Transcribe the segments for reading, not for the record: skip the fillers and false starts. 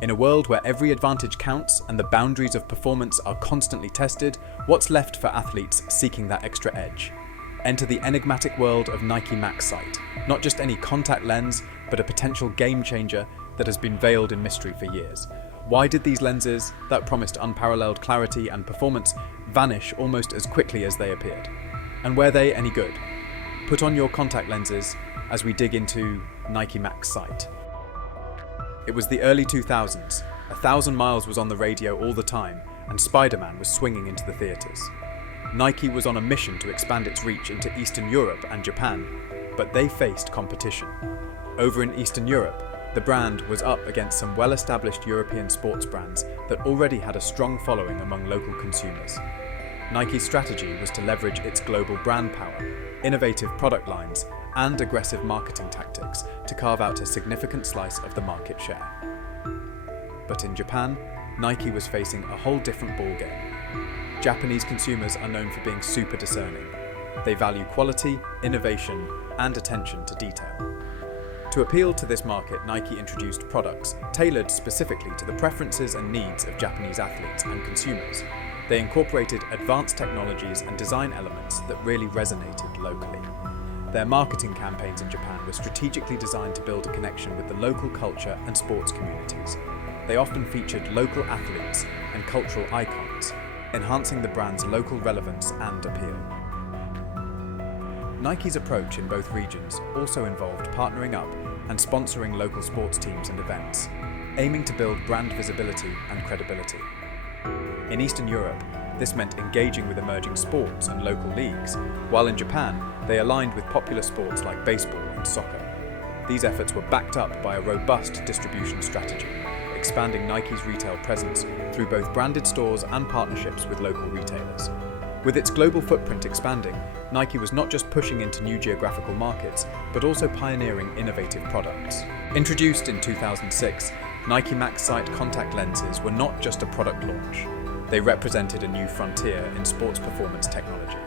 In a world where every advantage counts and the boundaries of performance are constantly tested, what's left for athletes seeking that extra edge? Enter the enigmatic world of Nike MaxSight, not just any contact lens, but a potential game changer that has been veiled in mystery for years. Why did these lenses, that promised unparalleled clarity and performance, vanish almost as quickly as they appeared? And were they any good? Put on your contact lenses as we dig into Nike MaxSight. It was the early 2000s, 1,000 Miles was on the radio all the time, and Spider-Man was swinging into the theatres. Nike was on a mission to expand its reach into Eastern Europe and Japan, but they faced competition. Over in Eastern Europe, the brand was up against some well-established European sports brands that already had a strong following among local consumers. Nike's strategy was to leverage its global brand power, innovative product lines, and aggressive marketing tactics to carve out a significant slice of the market share. But in Japan, Nike was facing a whole different ballgame. Japanese consumers are known for being super discerning. They value quality, innovation, and attention to detail. To appeal to this market, Nike introduced products tailored specifically to the preferences and needs of Japanese athletes and consumers. They incorporated advanced technologies and design elements that really resonated locally. Their marketing campaigns in Japan were strategically designed to build a connection with the local culture and sports communities. They often featured local athletes and cultural icons, enhancing the brand's local relevance and appeal. Nike's approach in both regions also involved partnering up and sponsoring local sports teams and events, aiming to build brand visibility and credibility. In Eastern Europe, this meant engaging with emerging sports and local leagues, while in Japan, they aligned with popular sports like baseball and soccer. These efforts were backed up by a robust distribution strategy, expanding Nike's retail presence through both branded stores and partnerships with local retailers. With its global footprint expanding, Nike was not just pushing into new geographical markets, but also pioneering innovative products. Introduced in 2006, Nike MaxSight contact lenses were not just a product launch. They represented a new frontier in sports performance technology.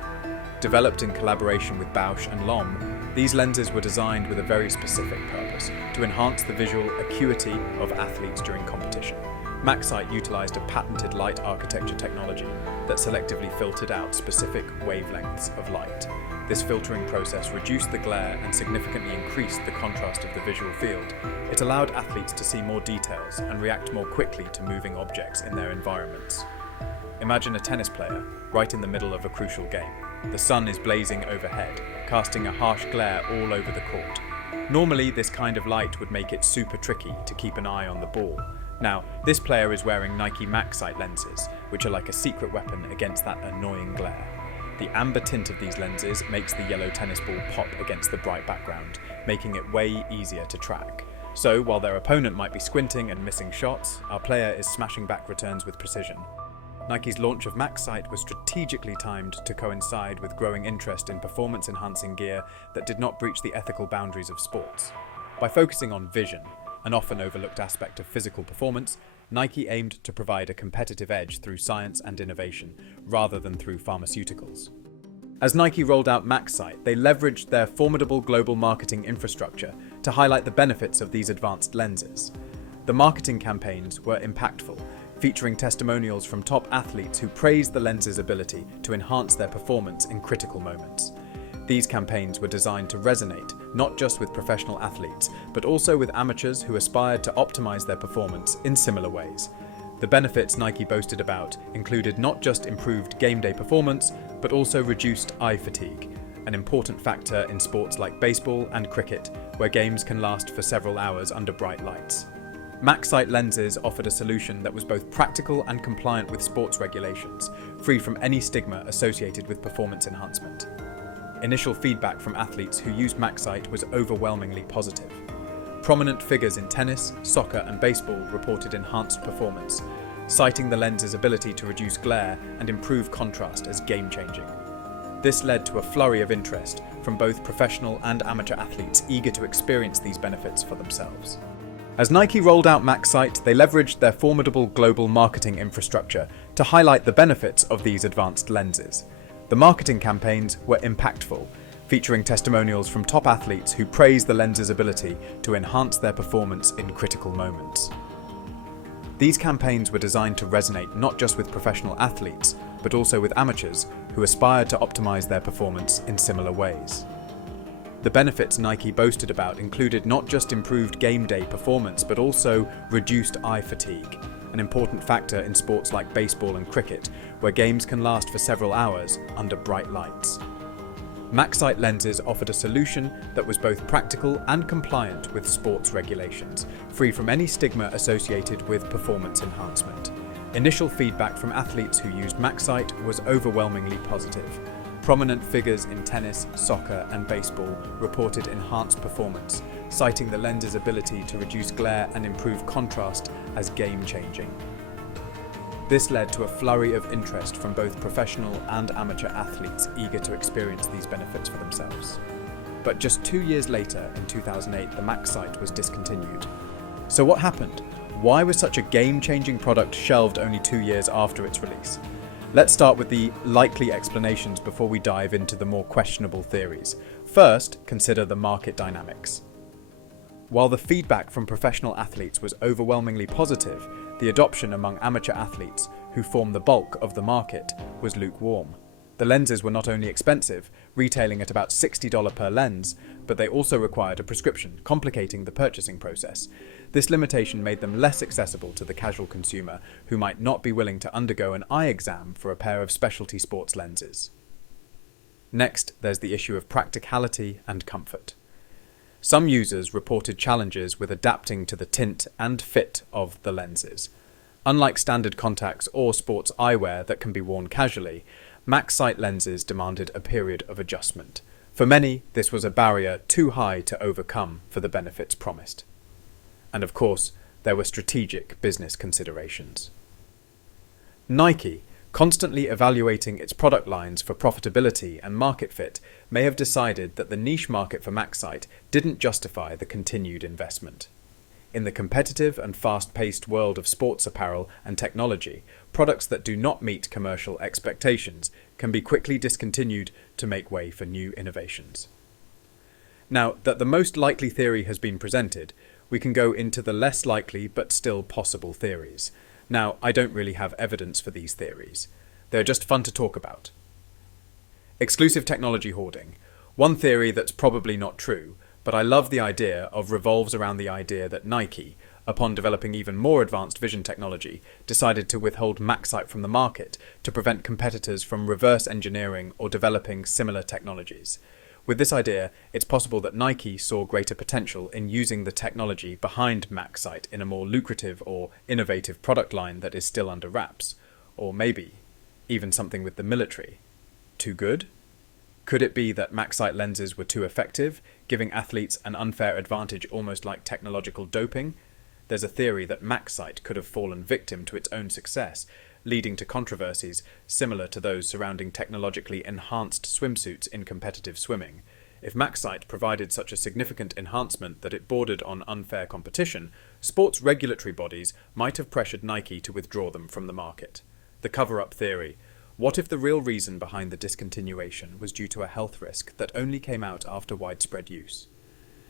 Developed in collaboration with Bausch and Lomb, these lenses were designed with a very specific purpose: to enhance the visual acuity of athletes during competition. MaxSight utilized a patented light architecture technology that selectively filtered out specific wavelengths of light. This filtering process reduced the glare and significantly increased the contrast of the visual field. It allowed athletes to see more details and react more quickly to moving objects in their environments. Imagine a tennis player right in the middle of a crucial game. The sun is blazing overhead, casting a harsh glare all over the court. Normally, this kind of light would make it super tricky to keep an eye on the ball. Now, this player is wearing Nike MaxSight lenses, which are like a secret weapon against that annoying glare. The amber tint of these lenses makes the yellow tennis ball pop against the bright background, making it way easier to track. So, while their opponent might be squinting and missing shots, our player is smashing back returns with precision. Nike's launch of MaxSight was strategically timed to coincide with growing interest in performance-enhancing gear that did not breach the ethical boundaries of sports. By focusing on vision, an often overlooked aspect of physical performance, Nike aimed to provide a competitive edge through science and innovation, rather than through pharmaceuticals. As Nike rolled out MaxSight, they leveraged their formidable global marketing infrastructure to highlight the benefits of these advanced lenses. The marketing campaigns were impactful, featuring testimonials from top athletes who praised the lens's ability to enhance their performance in critical moments. These campaigns were designed to resonate not just with professional athletes, but also with amateurs who aspired to optimize their performance in similar ways. The benefits Nike boasted about included not just improved game day performance, but also reduced eye fatigue, an important factor in sports like baseball and cricket, where games can last for several hours under bright lights. MaxSight lenses offered a solution that was both practical and compliant with sports regulations, free from any stigma associated with performance enhancement. Initial feedback from athletes who used MaxSight was overwhelmingly positive. Prominent figures in tennis, soccer, and baseball reported enhanced performance, citing the lens's ability to reduce glare and improve contrast as game-changing. This led to a flurry of interest from both professional and amateur athletes eager to experience these benefits for themselves. As Nike rolled out MaxSight, they leveraged their formidable global marketing infrastructure to highlight the benefits of these advanced lenses. The marketing campaigns were impactful, featuring testimonials from top athletes who praised the lens's ability to enhance their performance in critical moments. These campaigns were designed to resonate not just with professional athletes, but also with amateurs who aspired to optimize their performance in similar ways. The benefits Nike boasted about included not just improved game day performance, but also reduced eye fatigue, an important factor in sports like baseball and cricket, where games can last for several hours under bright lights. MaxSight lenses offered a solution that was both practical and compliant with sports regulations, free from any stigma associated with performance enhancement. Initial feedback from athletes who used MaxSight was overwhelmingly positive. Prominent figures in tennis, soccer, and baseball reported enhanced performance, citing the lens's ability to reduce glare and improve contrast as game-changing. This led to a flurry of interest from both professional and amateur athletes eager to experience these benefits for themselves. But just 2 years later, in 2008, the MaxSight was discontinued. So what happened? Why was such a game-changing product shelved only 2 years after its release? Let's start with the likely explanations before we dive into the more questionable theories. First, consider the market dynamics. While the feedback from professional athletes was overwhelmingly positive, the adoption among amateur athletes, who form the bulk of the market, was lukewarm. The lenses were not only expensive, retailing at about $60 per lens, but they also required a prescription, complicating the purchasing process. This limitation made them less accessible to the casual consumer, who might not be willing to undergo an eye exam for a pair of specialty sports lenses. Next, there's the issue of practicality and comfort. Some users reported challenges with adapting to the tint and fit of the lenses. Unlike standard contacts or sports eyewear that can be worn casually, MaxSight lenses demanded a period of adjustment. For many, this was a barrier too high to overcome for the benefits promised. And of course, there were strategic business considerations. Nike, constantly evaluating its product lines for profitability and market fit, may have decided that the niche market for MaxSight didn't justify the continued investment. In the competitive and fast-paced world of sports apparel and technology, products that do not meet commercial expectations can be quickly discontinued to make way for new innovations. Now that the most likely theory has been presented, we can go into the less likely but still possible theories. Now, I don't really have evidence for these theories. They're just fun to talk about. Exclusive technology hoarding. One theory that's probably not true, but I love the idea of, revolves around the idea that Nike, upon developing even more advanced vision technology, decided to withhold MaxSight from the market to prevent competitors from reverse engineering or developing similar technologies. With this idea, it's possible that Nike saw greater potential in using the technology behind MaxSight in a more lucrative or innovative product line that is still under wraps. Or maybe even something with the military. Too good? Could it be that MaxSight lenses were too effective, giving athletes an unfair advantage almost like technological doping? There's a theory that MaxSight could have fallen victim to its own success, leading to controversies similar to those surrounding technologically enhanced swimsuits in competitive swimming. If MaxSight provided such a significant enhancement that it bordered on unfair competition, sports regulatory bodies might have pressured Nike to withdraw them from the market. The Coverup Theory. What if the real reason behind the discontinuation was due to a health risk that only came out after widespread use?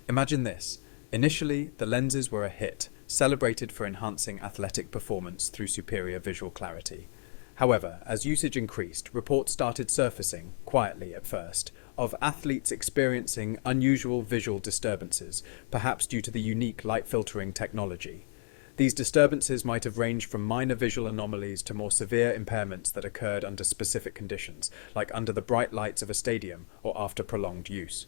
Imagine this. Initially, the lenses were a hit, celebrated for enhancing athletic performance through superior visual clarity. However, as usage increased, reports started surfacing, quietly at first, of athletes experiencing unusual visual disturbances, perhaps due to the unique light filtering technology. These disturbances might have ranged from minor visual anomalies to more severe impairments that occurred under specific conditions, like under the bright lights of a stadium or after prolonged use.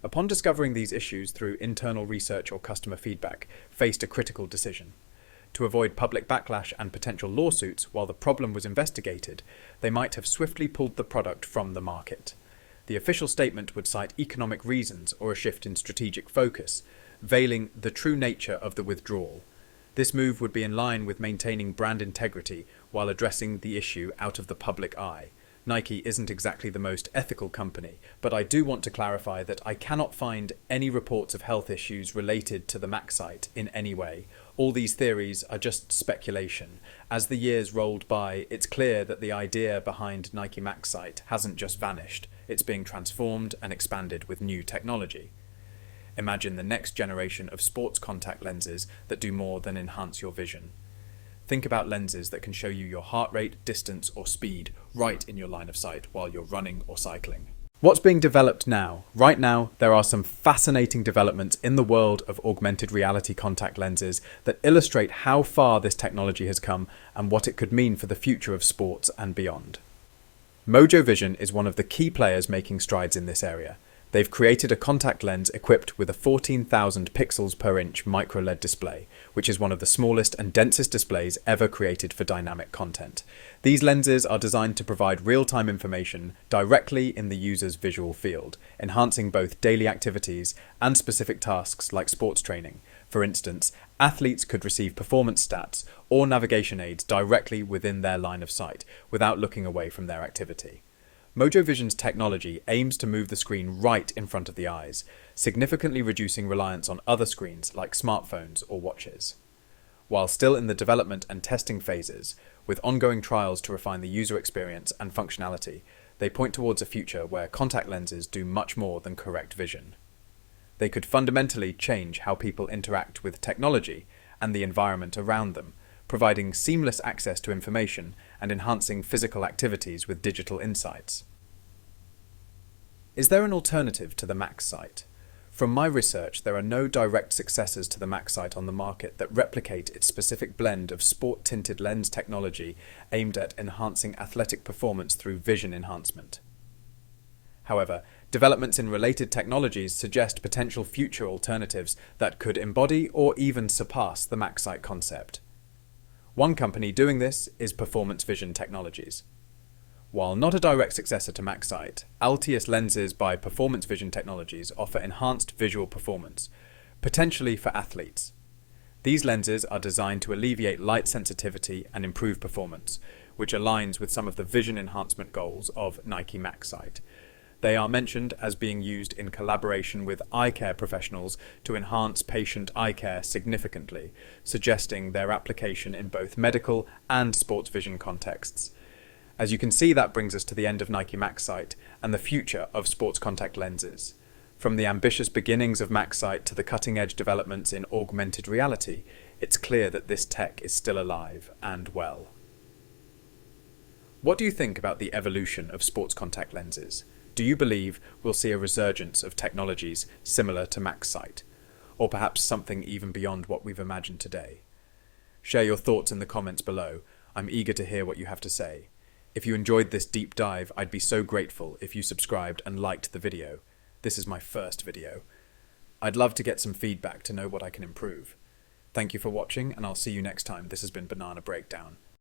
Upon discovering these issues through internal research or customer feedback, faced a critical decision. To avoid public backlash and potential lawsuits while the problem was investigated, they might have swiftly pulled the product from the market. The official statement would cite economic reasons or a shift in strategic focus, veiling the true nature of the withdrawal. This move would be in line with maintaining brand integrity while addressing the issue out of the public eye. Nike isn't exactly the most ethical company, but I do want to clarify that I cannot find any reports of health issues related to the MaxSight in any way. All these theories are just speculation. As the years rolled by, it's clear that the idea behind Nike MaxSight hasn't just vanished. It's being transformed and expanded with new technology. Imagine the next generation of sports contact lenses that do more than enhance your vision. Think about lenses that can show you your heart rate, distance, or speed right in your line of sight while you're running or cycling. What's being developed now? Right now, there are some fascinating developments in the world of augmented reality contact lenses that illustrate how far this technology has come and what it could mean for the future of sports and beyond. Mojo Vision is one of the key players making strides in this area. They've created a contact lens equipped with a 14,000 pixels per inch micro-LED display, which is one of the smallest and densest displays ever created for dynamic content. These lenses are designed to provide real-time information directly in the user's visual field, enhancing both daily activities and specific tasks like sports training. For instance, athletes could receive performance stats or navigation aids directly within their line of sight without looking away from their activity. Mojo Vision's technology aims to move the screen right in front of the eyes, significantly reducing reliance on other screens like smartphones or watches. While still in the development and testing phases, with ongoing trials to refine the user experience and functionality, they point towards a future where contact lenses do much more than correct vision. They could fundamentally change how people interact with technology and the environment around them, providing seamless access to information and enhancing physical activities with digital insights. Is there an alternative to the MaxSight? From my research, there are no direct successors to the MaxSight on the market that replicate its specific blend of sport-tinted lens technology aimed at enhancing athletic performance through vision enhancement. However, developments in related technologies suggest potential future alternatives that could embody or even surpass the MaxSight concept. One company doing this is Performance Vision Technologies. While not a direct successor to MaxSight, Altius lenses by Performance Vision Technologies offer enhanced visual performance, potentially for athletes. These lenses are designed to alleviate light sensitivity and improve performance, which aligns with some of the vision enhancement goals of Nike MaxSight. They are mentioned as being used in collaboration with eye care professionals to enhance patient eye care significantly, suggesting their application in both medical and sports vision contexts. As you can see, that brings us to the end of Nike MaxSight and the future of sports contact lenses. From the ambitious beginnings of MaxSight to the cutting-edge developments in augmented reality, it's clear that this tech is still alive and well. What do you think about the evolution of sports contact lenses? Do you believe we'll see a resurgence of technologies similar to MaxSight, or perhaps something even beyond what we've imagined today? Share your thoughts in the comments below. I'm eager to hear what you have to say. If you enjoyed this deep dive, I'd be so grateful if you subscribed and liked the video. This is my first video. I'd love to get some feedback to know what I can improve. Thank you for watching, and I'll see you next time. This has been Banana Breakdown.